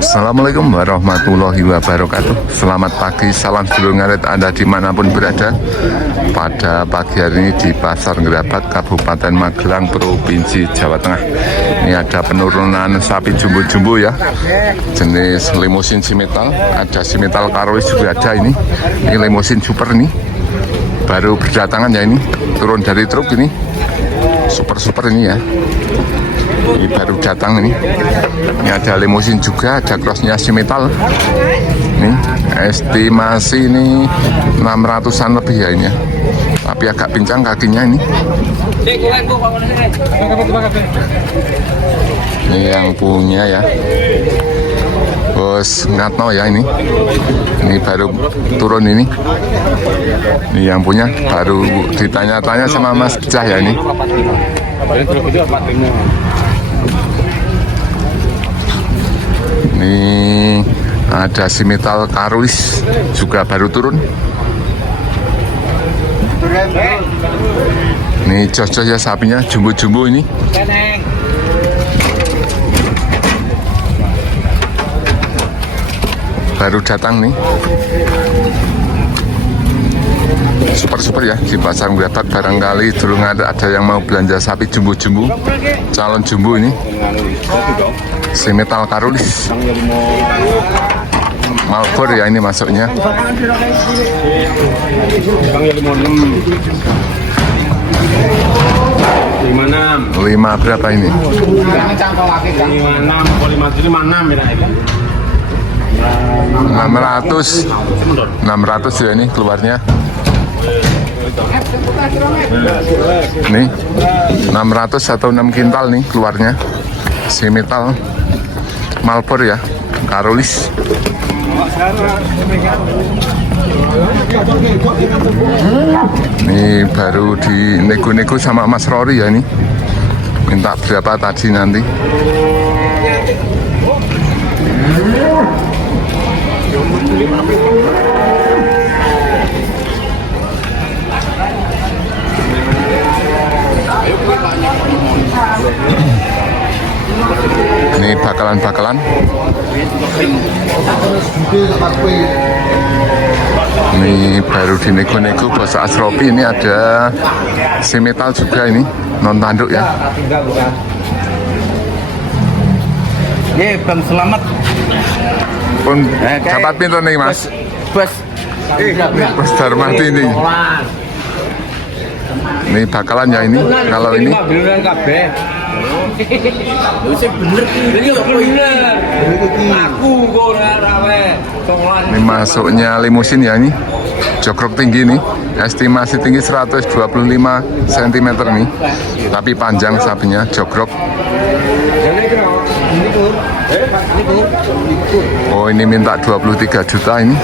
Assalamualaikum warahmatullahi wabarakatuh. Selamat pagi, salam sedulur ngarit Anda dimanapun berada. Pada pagi hari ini di Pasar Gerabat, Kabupaten Magelang, Provinsi Jawa Tengah. Ini ada penurunan sapi jumbo-jumbo ya, jenis limusin simetal. Ada simetal Karolis juga ada ini. Ini limusin super nih, baru berdatangan ya, ini turun dari truk ini. Super ini ya, ini baru datang ini. Ini ada limusin juga, ada crossnya simetal. Ini estimasi ini 600-an lebih ya ini ya. Tapi agak pincang kakinya ini. Ini yang punya ya, Bos Ngatno ya ini. Ini baru turun ini. Ini yang punya, baru ditanya-tanya sama Mas Cah ya ini. Ini ada simetal Karolis juga baru turun. Ini jos-jos ya sapinya, jumbo-jumbo ini. Baru datang nih. Super ya di Pasar Gerabat. Barangkali dulu ada yang mau belanja sapi jumbo-jumbo, calon jumbo ini. Simetal Karolis. Malbor ya ini masuknya. 5 berapa ini? 600 ya ini keluarnya. Nih 600 atau 6 kintal nih keluarnya. Simetal Malbor ya, Karolis. Ini baru dinego-nego sama Mas Rory ya ini. Minta berapa tadi nanti. Ini bakalan. Ini baru dinego-nego Bos Asrofi. Ini ada simetal juga ini, non tanduk ya. Ye, Bang Selamat. Pun dapat pintu nih Mas. Bos Darmati ini. Ini bakalan ya ini. Kalau ini ini masuknya limusin ya ini. Jogrok tinggi nih. Estimasi tinggi 125 cm nih. Tapi panjang sapinya, jogrok. Oh, ini minta 23 juta ini.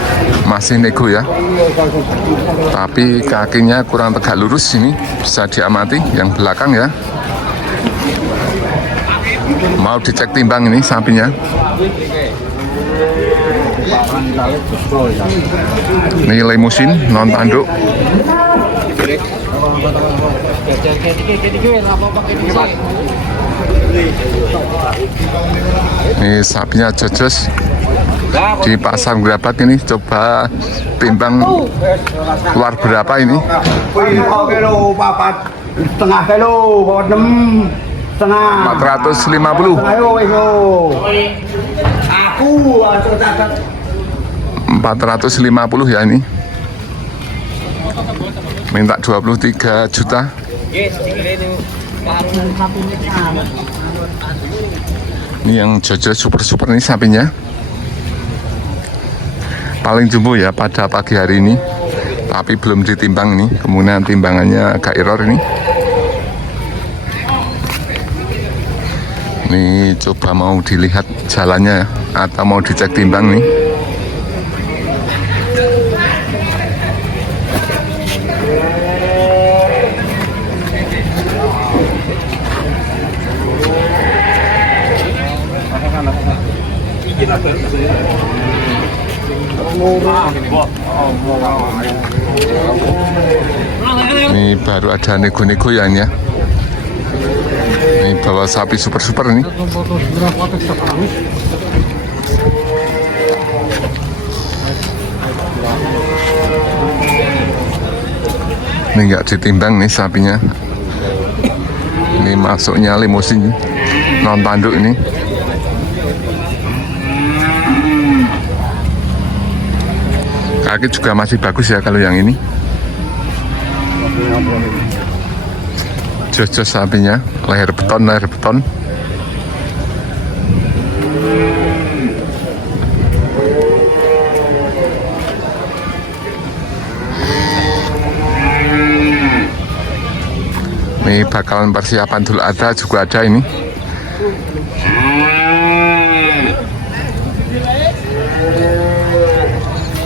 Masih nego ya. Tapi kakinya kurang tegak lurus ini. Bisa diamati yang belakang ya. Mau dicek timbang ini sapinya. Ini limusin non tanduk. Ini sapinya jos di Pasar Gerabat ini. Coba timbang keluar berapa ini? 450. 450 ya ini. Minta 23 juta. Ini yang jojo super ini sapinya. Paling jumbo ya pada pagi hari ini. Tapi belum ditimbang nih. Kemudian timbangannya agak error ini. Ini coba mau dilihat jalannya atau mau dicek timbang nih. Ini baru ada nego-nego ya ini ya. Ini bawa sapi super nih. Ini nggak ditimbang nih sapinya. Ini masuknya limusin non tanduk ini. Kaki juga masih bagus ya kalau yang ini. Jos-jos sapinya, leher beton, leher beton. Ini bakalan persiapan Idul Adha juga ada ini.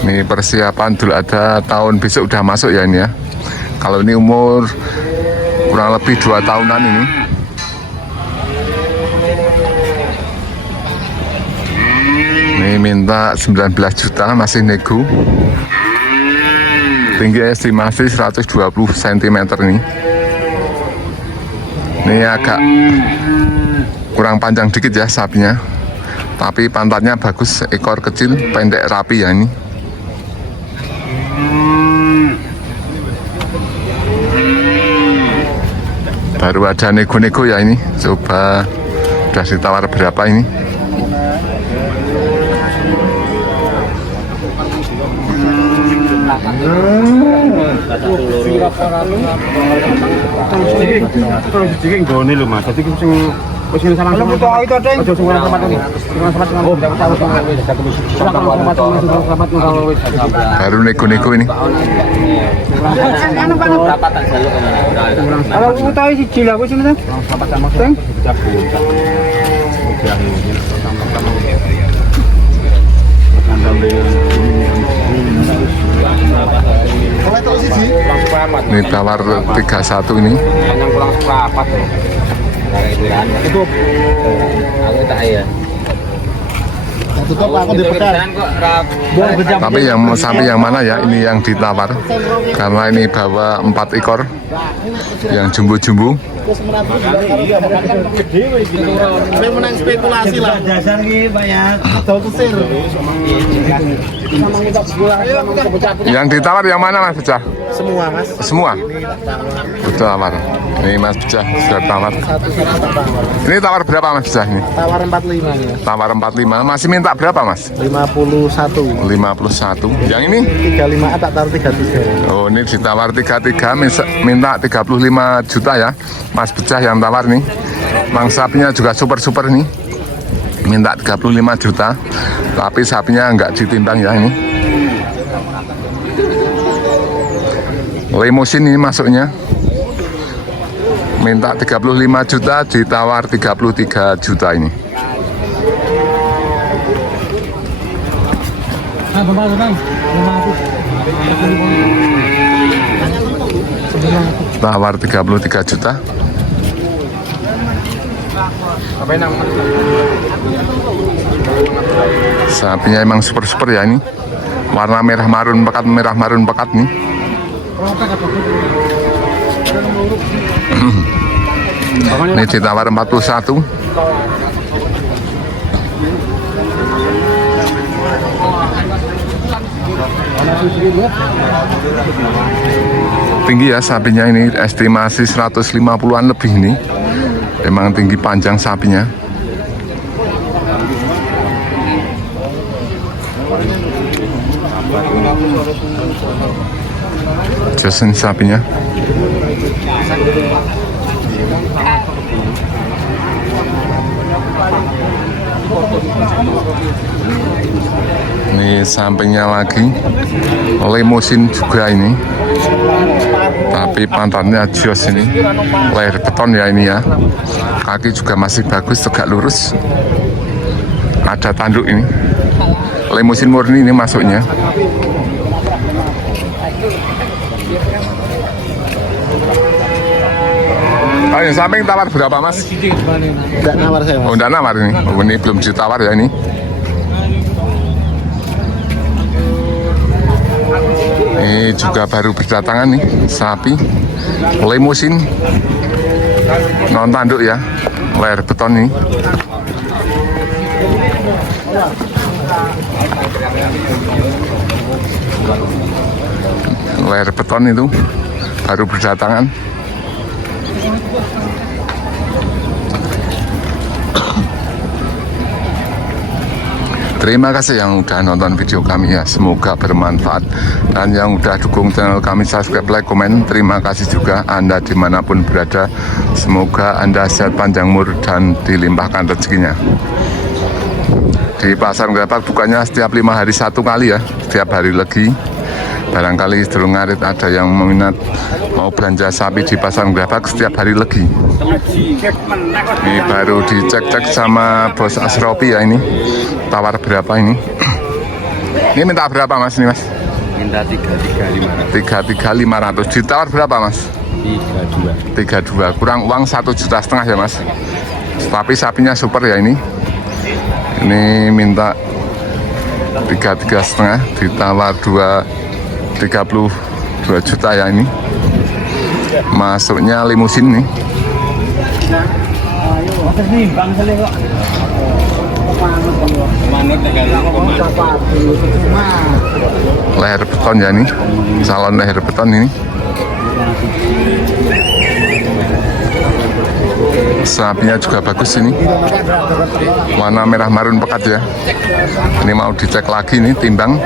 Ini persiapan Idul Adha tahun besok udah masuk ya ini ya. Kalau ini umur kurang lebih 2 tahunan ini. Ini minta 19 juta, masih nego. Tinggi estimasi 120 cm ini. Ini agak kurang panjang dikit ya sapinya, tapi pantatnya bagus, ekor kecil, pendek, rapi ya ini. Baru ada nego-nego ya ini. Coba udah ditawar berapa ini? Baru nego-nego ini. Kalau tahu si Cila apa sih mas? Ini tawar 31 ini. Yang pulang seprapat ya. Itu aku tak ya. Tutup aku dipecat. Tapi yang sapi yang mana ya ini yang ditawar? Karena ini bawa 4 ekor yang jumbo-jumbo. Saya menang spekulasi lah. Dasar ini banyak. Tahu kesir. Yang ditawar yang mana Mas Becah? Semua mas. Semua? Betul tawar. Ini Mas Becah sudah tawar. Ini tawar berapa Mas Becah ini? Tawar 45 ya. Tawar 45. Masih minta berapa Mas? 51. 51. Yang ini? 35 tak taruh 33. Oh ini ditawar 33, minta 35 juta ya. Mas Becah yang tawar nih. Mang sapinya juga super-super nih. Minta 35 juta. Tapi sapinya nggak ditimbang ya ini. Limusin ini masuknya. Minta 35 juta, ditawar 33 juta ini. Tawar 33 juta. Sapinya emang super-super ya ini. Warna merah marun pekat nih. Ini ditawar 41. Tinggi ya sapinya ini, estimasi 150-an lebih ini. Emang tinggi panjang sapinya. Josen sapinya. Ini sampingnya lagi limusin juga ini, tapi pantatnya jos ini, leher beton ya ini ya. Kaki juga masih bagus, tegak lurus, ada tanduk ini. Limusin murni ini masuknya. Oh, yang samping tawar berapa Mas? Enggak nawar saya mas. Oh, enggak nawar ini. Oh, ini belum ditawar ya ini. Ini juga baru berdatangan nih sapi limusin non tanduk ya, leher beton nih. Layar beton itu baru berdatangan. Terima kasih yang udah nonton video kami ya, semoga bermanfaat. Dan yang udah dukung channel kami, subscribe, like, komen. Terima kasih juga Anda dimanapun berada. Semoga Anda sehat, panjang umur, dan dilimpahkan rezekinya. Di pasar Gerabak bukanya setiap 5 hari 1 kali ya, setiap hari Legi. Barangkali sedulur ngarit ada yang meminat mau belanja sapi di pasar Gerabak setiap hari Legi. Ini baru dicek-cek sama bos Asropi ya ini. Tawar berapa ini? Ini minta berapa mas ini mas? Minta 33.500. Ditawar berapa mas? 32. Kurang uang 1,5 juta ya mas. Tapi sapinya super ya ini. Ini minta 33,5, ditawar 32 juta ya ini. Masuknya limusin nih. Leher beton ya ini, calon leher beton ini. Sapinya juga bagus ini, warna merah marun pekat ya. Ini mau dicek lagi nih, timbang.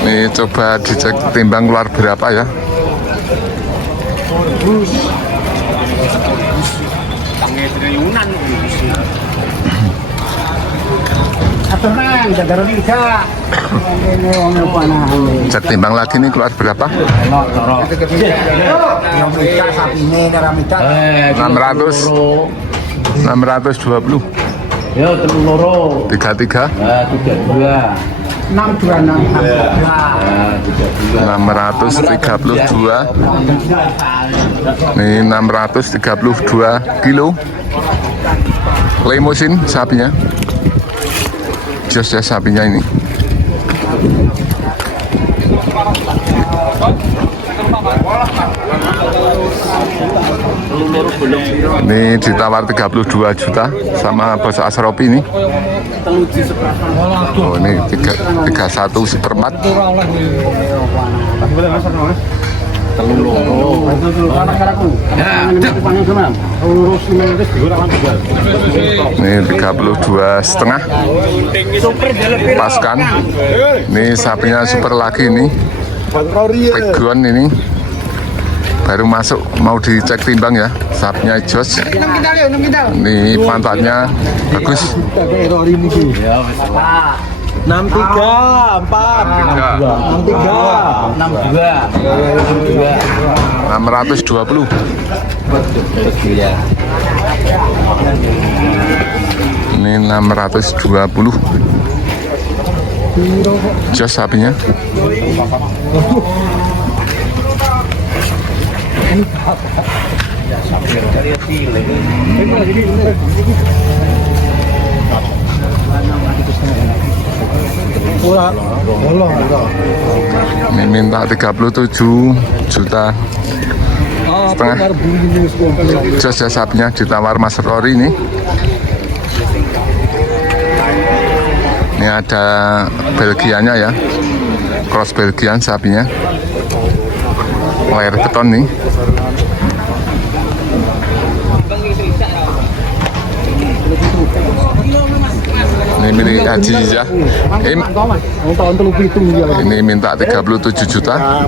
Ini coba dicek timbang keluar berapa ya. Cek timbang lagi nih keluar berapa? 620. Ya, telur loro. 33. 32. 632. Ini 632 kilo. Limusin sapinya. Jos ya sapinya ini. Ini ditawar 32 juta sama bos Asropi ini. Oh ini 31/4. Ini 32,5 paskan. Ini sapinya super lagi ini. Pegon ini baru masuk, mau dicek timbang ya. Sapinya jos. Ini pantatnya bagus. 620. Ini 620. Jos sapinya. Ini minta 37 juta setengah. Jos ya sapinya, ditawar Mas Rory ini. Ini ada Belgianya ya, cross Belgian sapinya. Layar beton nih. Ini milik Haji ya. Ini minta 37 juta.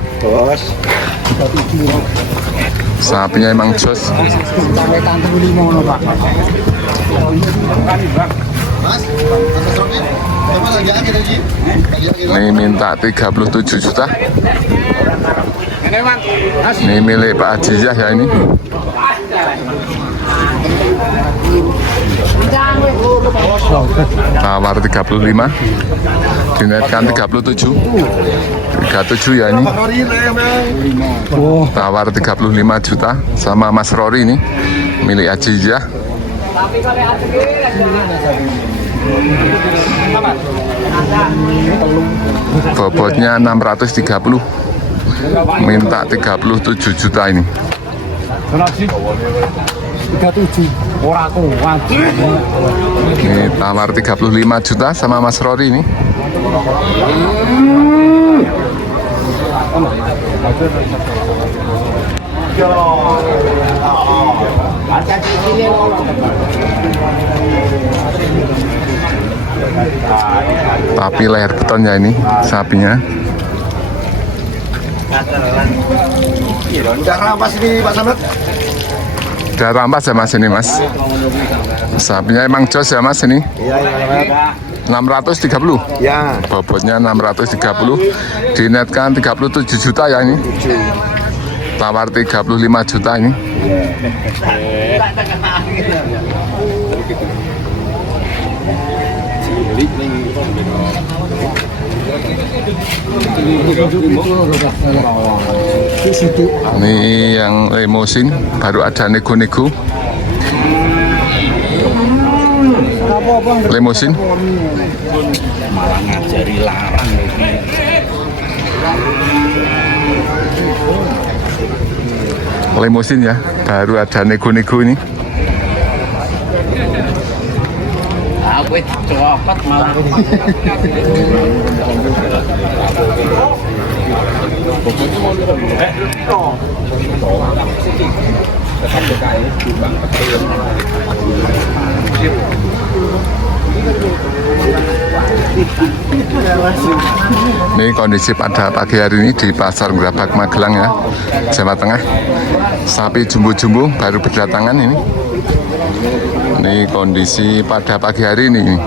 Sapinya emang jos. Ini minta 37 juta. Ini milik Pak Haji ya ini. Tawar 35, dinaikkan 37 ya ini. Tawar 35 juta sama Mas Rory ini, milik Ajijah. Bobotnya 630, minta 37 juta ini. Donasi 37 ora kuat. Ini tawar 35 juta sama Mas Rory ini. Tapi leher beton ya ini sapinya. Udah rampas ini Pak Samad. Udah rampas ya Mas ini Mas. Sapinya emang jos ya Mas ini. Iya, iya. 630. Ya. Bobotnya 630. Dinetkan 37 juta ya ini. Tawar 35 juta ini. Ini yang limosin baru ada nego-nego. Limosin. Malah ngajari larang. Limosin ya, baru ada nego-nego ini. Aku copot malah. Ini kondisi pada pagi hari ini di Pasar Gerabak Magelang ya, Jawa Tengah. Sapi jumbo-jumbo baru berdatangan ini. Ini kondisi pada pagi hari ini.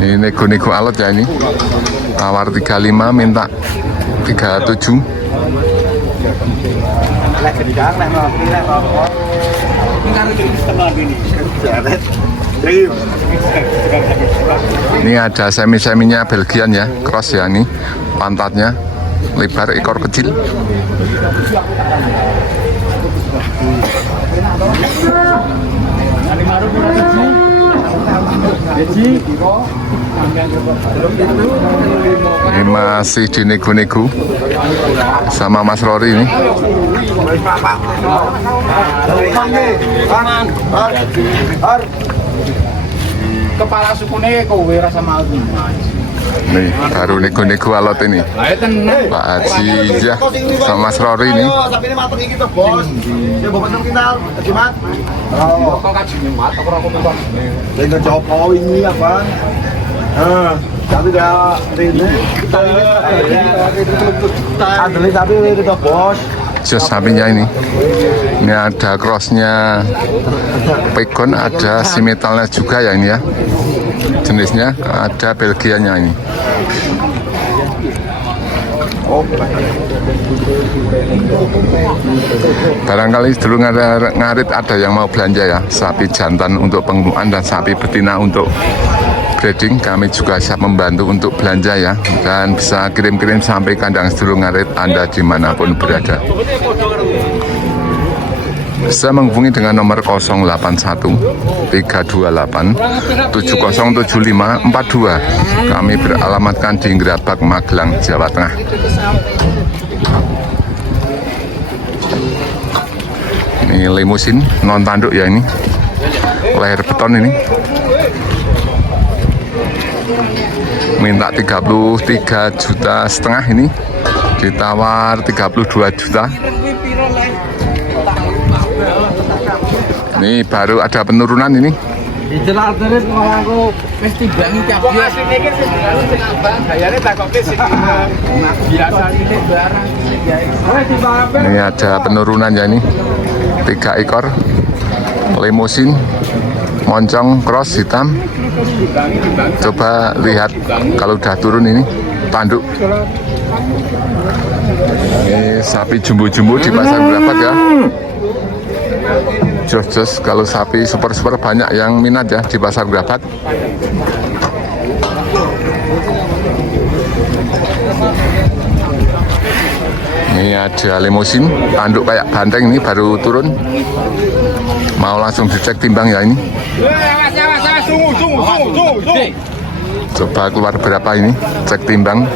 Ini nego-nego alot ya ini. Tawar 35 minta 37. Ini ada semi-seminya Belgian ya, cross ya ini. Pantatnya lebar, ekor kecil. Ini masih di nego-nego sama Mas Rory ini. Kepala sukune kowe rasa mau. Nih baru nego-nego alot ini. Pak Haji ya sama Mas Rory ini. Tapi ini mateng iki to, Bos. Ya bapak nang kintal, Jimat. Oh, Kok kajine mat aku ora kok. dengan Jokowi ini apa? Tapi dah ini ada tapi itu to, Bos. Jos sapinya ini. Ini ada crossnya pegon, ada simetalnya juga ya ini ya. Jenisnya ada Belgianya ini. Barangkali dulu ngarit ada yang mau belanja ya, sapi jantan untuk penggunaan dan sapi betina untuk breeding. Kami juga siap membantu untuk belanja ya, dan bisa kirim-kirim sampai kandang sedulur ngarit Anda dimanapun berada. Bisa menghubungi dengan nomor 081 328 7075 42. Kami beralamatkan di Gerabak Magelang, Jawa Tengah. Ini limusin non tanduk ya ini, leher beton ini. Minta 33,5 juta ini, ditawar 32 juta. Ini baru ada penurunan ini. Dijelas-jelas malah aku wis timbangi kabeh. Wong asline iki wis abang bayare takoke sing biasa iki barang ya. Ini ada penurunan ya ini. 3 ekor limosin moncong cross hitam. Coba lihat kalau udah turun ini tanduk. Ini sapi jumbo-jumbo di pasar Gerabak ya. Jos-jos kalau sapi super-super banyak yang minat ya di pasar Gerabak. Ini ada limosin tanduk kayak banteng, ini baru turun. Mau langsung dicek timbang ya ini. Awas. Coba keluar berapa ini? Cek timbang.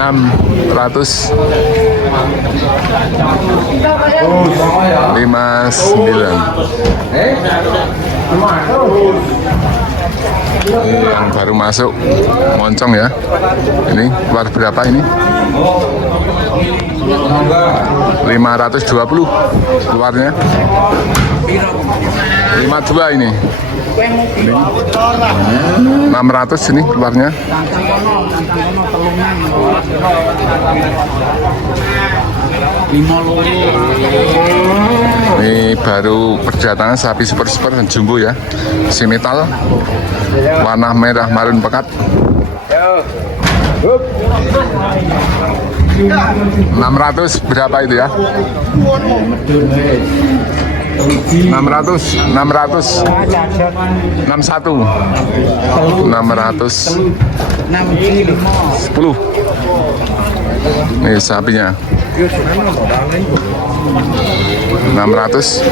$600 59. Ini yang baru masuk moncong ya. Ini keluar berapa ini? 520 keluarnya. 52 ini. 600 ini keluarnya. Ini baru perdatangan sapi super dan jumbo ya, simital warna merah marun pekat. 600 berapa itu ya? 600 61 610. Ini sapinya 600.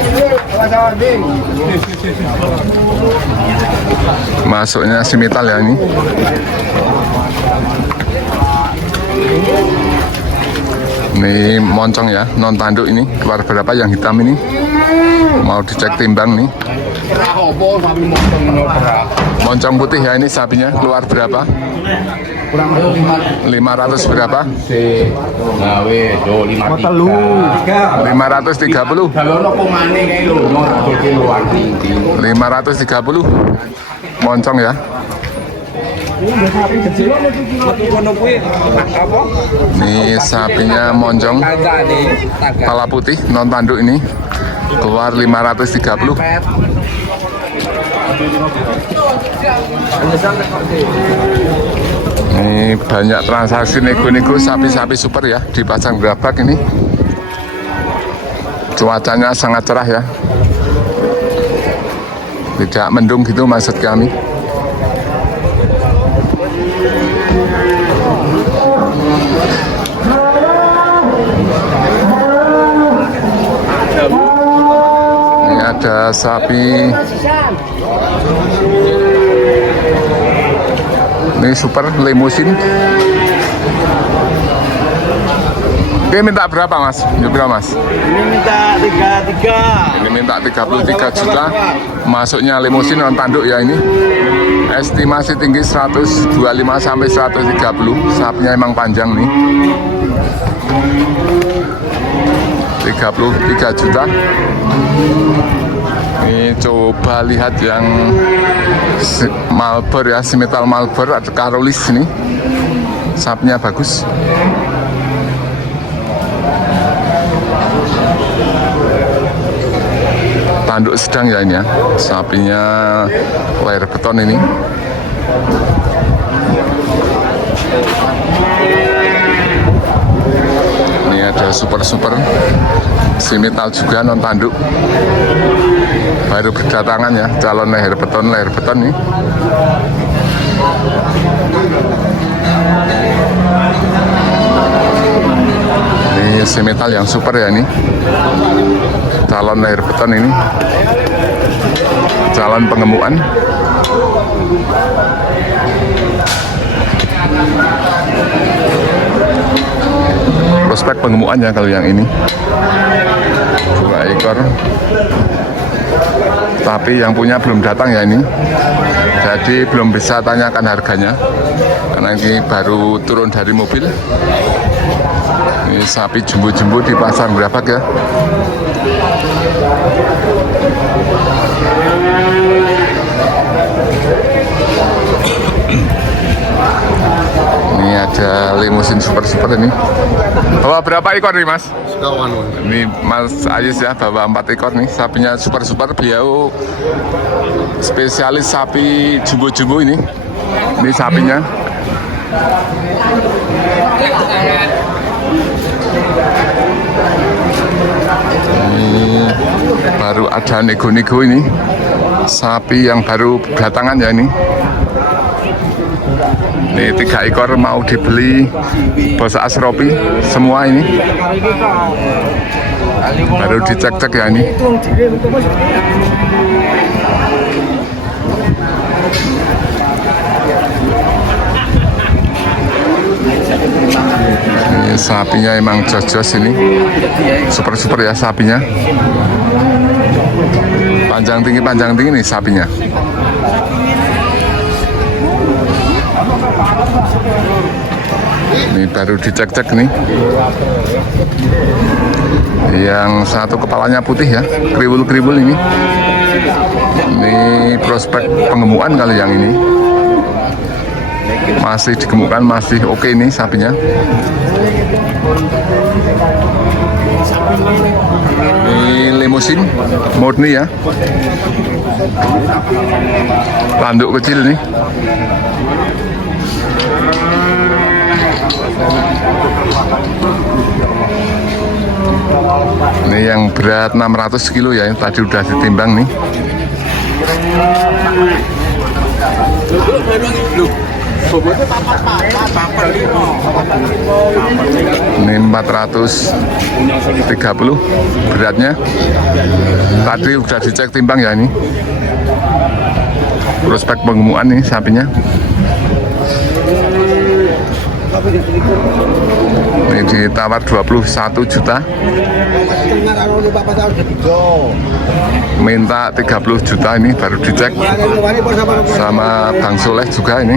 Masuknya simital ya ini. Ini moncong ya, non tanduk ini. Keluar berapa yang hitam ini? Mau dicek timbang nih. Moncong putih ya ini sapinya. Keluar berapa? 500 berapa? 530. 530 moncong ya. Ini sapinya moncong kepala putih non tanduk ini. Keluar 530. Ini banyak transaksi nego-nego sapi-sapi super ya di pasar gerabak ini. Cuacanya sangat cerah ya, tidak mendung gitu maksud kami. Ini ada sapi. Ini super limusin. Ini minta berapa mas? Ini berapa mas? Ini minta 33. Ini minta 33 juta. Masuknya limusin non tanduk ya ini. Estimasi tinggi 125 sampai 130. Sapinya emang panjang nih. 33 juta. Ini coba lihat yang Malbor ya, simital Malbor atau Karolis ini. Sapinya bagus. Tanduk sedang ya ini ya. Sapinya layar beton ini. Ini ada super simital juga non tanduk. Baru berdatangan ya, calon leher beton nih. Ini simital yang super ya ini. Calon leher beton ini. Calon pengemukan. Prospek pengemukan ya kalau yang ini. 2 ekor. Tapi yang punya belum datang ya ini. Jadi belum bisa tanyakan harganya. Karena ini baru turun dari mobil. Ini sapi jumbo-jumbo di pasar gerabak ya. Ini ada limusin super ini. Bawa berapa ekor nih mas? Ini Mas Ayus ya, bawa 4 ekor nih. Sapinya super beliau spesialis sapi jumbo ini. Ini sapinya. Ini baru ada nego-nego ini. sapi yang baru datangan ya ini 3 ekor mau dibeli Bos Asropi semua ini baru dicek-cek ya ini. Ini sapinya emang jos-jos ini, super-super ya sapinya. Panjang tinggi nih sapinya. Ini baru dicek-cek nih. Yang satu kepalanya putih ya, kriwul-kriwul ini. Ini prospek pengemukan kali yang ini. Masih digemukkan, masih oke nih sapinya. Ini limusin murni ya, tanduk kecil nih. Ini yang berat 600 kilo ya, tadi udah ditimbang nih. Ini 430 beratnya. Tadi udah dicek timbang ya ini. Prospek pengemukan nih sapinya. Ini ditawar 21 juta. Minta 30 juta ini baru dicek sama Bang Soleh juga ini.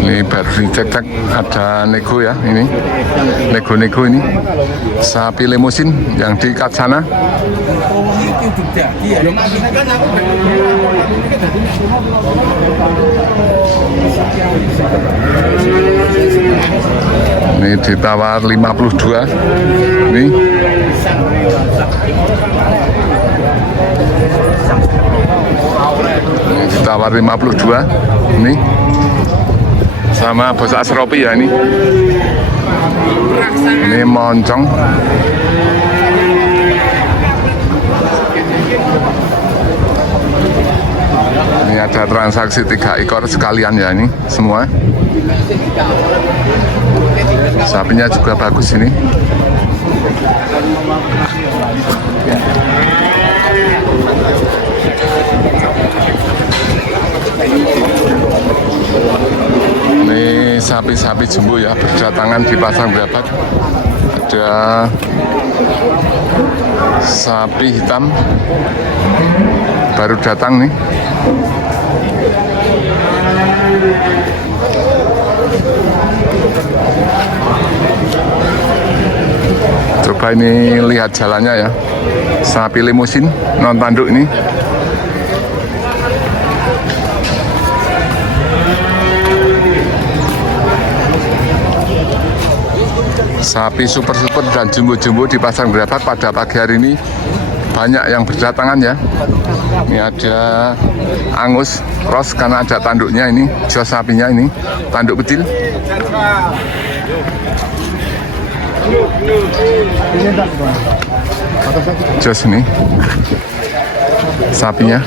Ini baru dicek-cek ada nego ya ini. Nego-nego ini. Sapi limusin yang diikat sana. Ini ditawar 52. Ini ditawar 52. Ini sama Bos Asropi ya ini. Ini moncong. Ini ada transaksi 3 ekor sekalian ya ini semua. Sapinya juga bagus ini. Ini sapi-sapi jumbo ya berdatangan di pasar Grabat. Ada sapi hitam baru datang nih. Coba ini lihat jalannya ya. Sapi limusin non tanduk ini. Sapi super-super dan jumbo-jumbo di pasar Grabat pada pagi hari ini banyak yang berdatangan ya. Ini ada angus cross karena ada tanduknya ini, jos sapinya ini, tanduk kecil. Jos ini sapinya.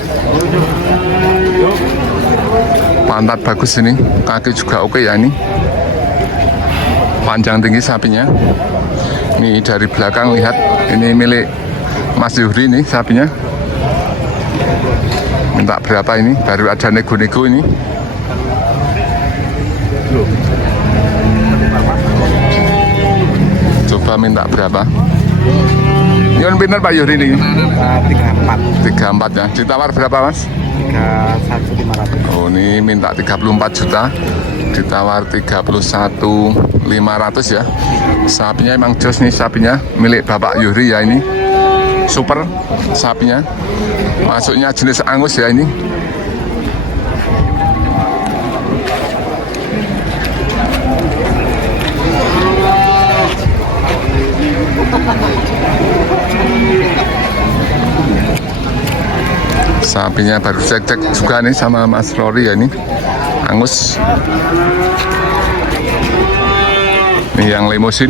Pantat bagus ini, kaki juga oke ya ini. Panjang tinggi sapinya. Ini dari belakang lihat, ini milik Mas Yuhri nih sapinya. Minta berapa ini? Baru ada nego-nego ini. Coba minta berapa? Nyun pinter Pak Yuhri ini? 34 ya. Ditawar berapa Mas? 31.500. Oh ini minta 34 juta. Ditawar 31.500 ya. Sapinya emang jos nih sapinya, milik Bapak Yuhri ya ini. Super sapinya. Masuknya jenis angus ya ini. Sapinya baru cek-cek juga nih sama Mas Rory ya ini. Angus. yang limusin.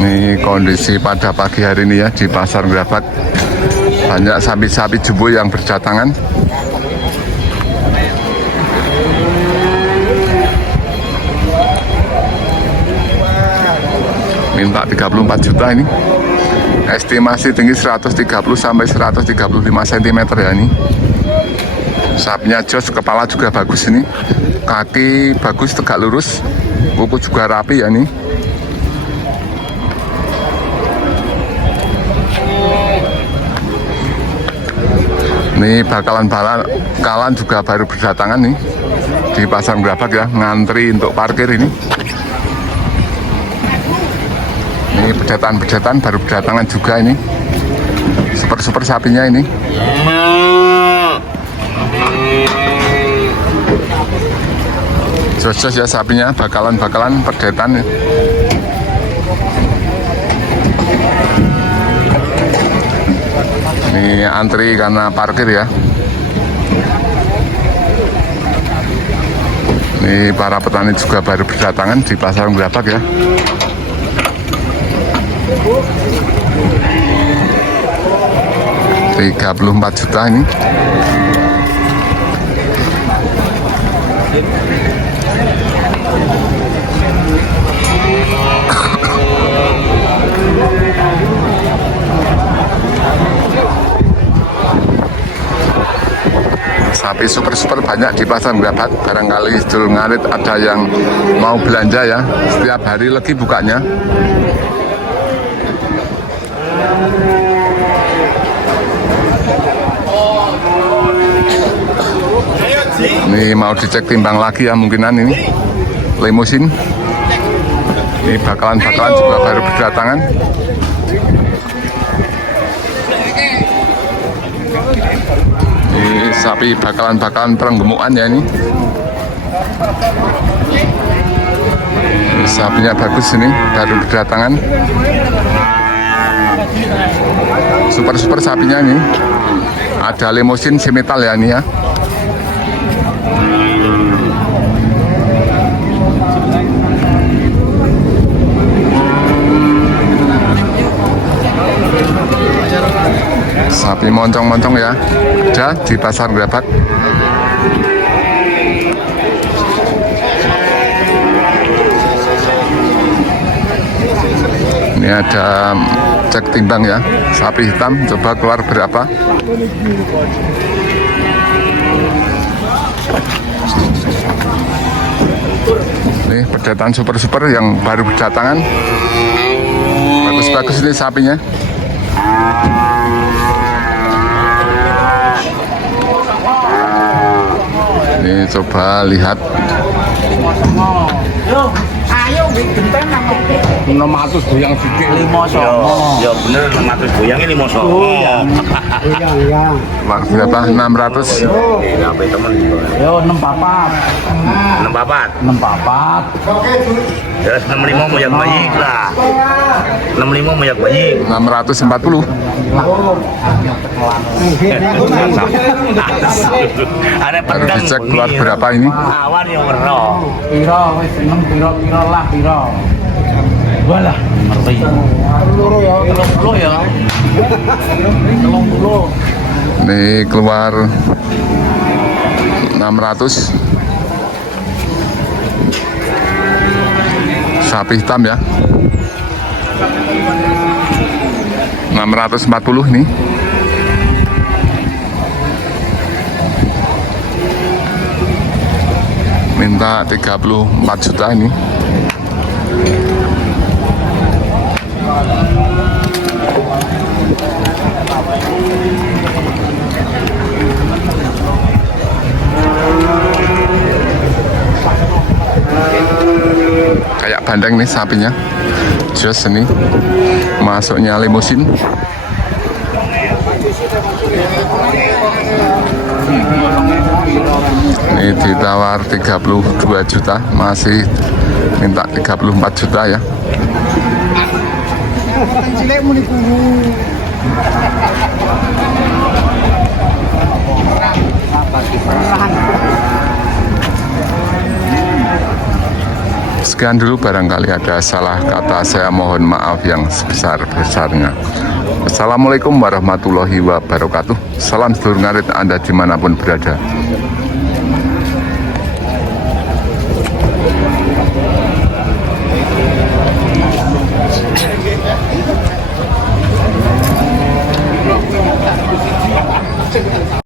Ini kondisi pada pagi hari ini ya di Pasar Gerabak. Banyak sapi-sapi jumbo yang berdatangan. Minta 34 juta ini. Estimasi tinggi 130 sampai 135 cm ya ini. Sapinya jos, kepala juga bagus ini. Kaki bagus, tegak lurus. Kuku juga rapi ya ini. Ini bakalan juga baru berdatangan nih di Pasar Gerabak ya, ngantri untuk parkir ini. Ini pedetan baru berdatangan juga ini. Super sapinya ini. Jos ya sapinya, bakalan pedetan. Ini antri karena parkir ya. Ini para petani juga baru berdatangan di Pasar Gerabak ya. Rp34 juta ini. Sapi super banyak di Pasar Gerabak. Barangkali Sedulur Ngarit ada yang mau belanja ya. Setiap hari lagi bukanya. Ini mau dicek timbang lagi ya mungkinan ini. Limusin. Ini bakalan juga baru berdatangan. Ini sapi bakalan perenggemukan ya ini. Ini sapinya bagus ini, baru berdatangan. Super sapinya ini. Ada limusin semital ya ini ya. Sapi moncong ya, ada di Pasar Gerabak. Ini ada cek timbang ya, sapi hitam, coba keluar berapa. Ini pedetan super yang baru berdatangan. Bagus ini sapinya. Ini coba lihat. Ayo genteng 600 goyang sikit 500. Ya bener 600 goyang ini mosok. Iya. Berapa? 600. Sampai temen. Yo 64. 64. Ya 65 mau yang baik lah. 65 mau yang baik. 640. Ada Baru pedang. dicek keluar berapa ini. Awan yang wero. Piro wis seneng piro lah piro. Walah, ngerti. Loro ya, 30 ya. 30. Ini keluar 600. Sapi hitam ya. 640 nih. Minta 34 juta ini. Kayak bandeng nih sapinya. Jos ini masuknya limusin. Ini ditawar 32 juta, masih minta 34 juta ya. Sekian dulu, barangkali ada salah kata, saya mohon maaf yang sebesar-besarnya. Assalamualaikum warahmatullahi wabarakatuh. Salam sedulur ngarit Anda dimanapun berada.